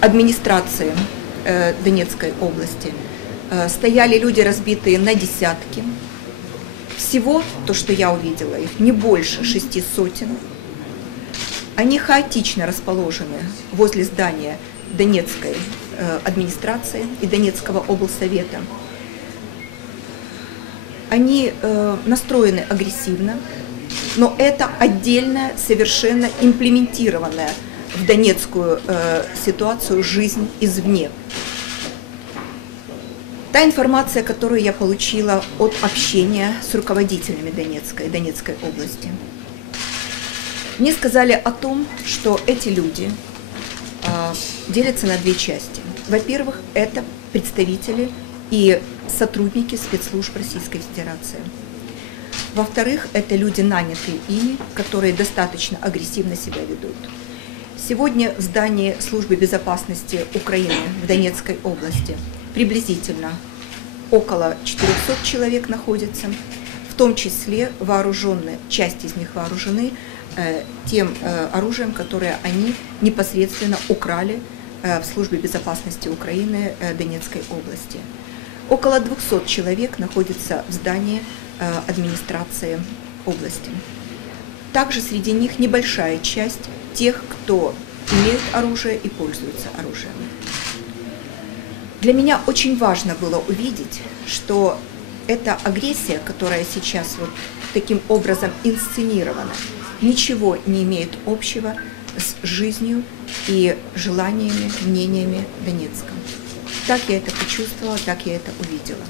администрации э, Донецкой области э, стояли люди, разбитые на десятки. Всего, то, что я увидела, их не больше шести сотен. Они хаотично расположены возле здания Донецкой э, администрации и Донецкого облсовета. Они настроены агрессивно, но это отдельная, совершенно имплементированная в донецкую э, ситуацию жизнь извне. Та информация, которую я получила от общения с руководителями Донецкой, Донецкой области, мне сказали о том, что эти люди э, делятся на две части. Во-первых, это представители и сотрудники спецслужб Российской Федерации. Во-вторых, это люди, нанятые ими, которые достаточно агрессивно себя ведут. Сегодня в здании Службы безопасности Украины в Донецкой области приблизительно около 400 человек находится, в том числе вооруженные, часть из них вооружены э, тем э, оружием, которое они непосредственно украли э, в Службе безопасности Украины э, Донецкой области. Около 200 человек находится в здании э, администрации области. Также среди них небольшая часть тех, кто имеет оружие и пользуется оружием. Для меня очень важно было увидеть, что эта агрессия, которая сейчас вот таким образом инсценирована, ничего не имеет общего с жизнью и желаниями, мнениями Донецка. Так я это почувствовала, так я это увидела.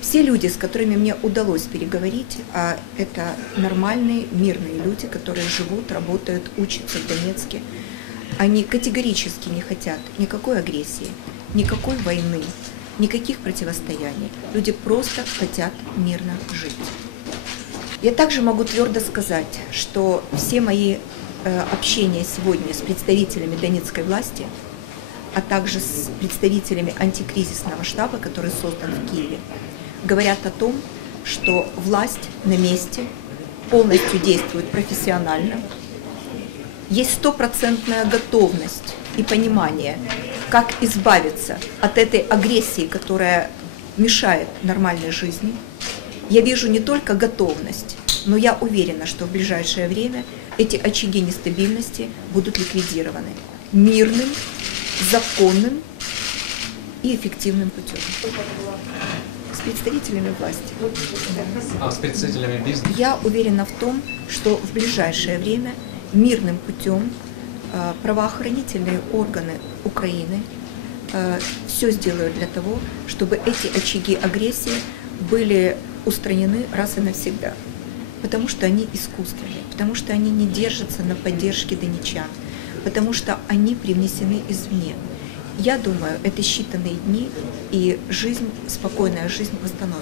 Все люди, с которыми мне удалось переговорить, а это нормальные, мирные люди, которые живут, работают, учатся в Донецке, они категорически не хотят никакой агрессии, никакой войны, никаких противостояний. Люди просто хотят мирно жить. Я также могу твердо сказать, что все мои э, общения сегодня с представителями донецкой власти, а также с представителями антикризисного штаба, который создан в Киеве, говорят о том, что власть на месте полностью действует профессионально, есть стопроцентная готовность и понимание, как избавиться от этой агрессии, которая мешает нормальной жизни. Я вижу не только готовность, но я уверена, что в ближайшее время эти очаги нестабильности будут ликвидированы мирным, законным и эффективным путем. С представителями власти. А с представителями бизнеса? Я уверена в том, что в ближайшее время мирным путем э, правоохранительные органы Украины э, все сделают для того, чтобы эти очаги агрессии были устранены раз и навсегда. Потому что они искусственные, потому что они не держатся на поддержке донечан, потому что они привнесены извне. Я думаю, это считанные дни, и жизнь, спокойная жизнь восстановится.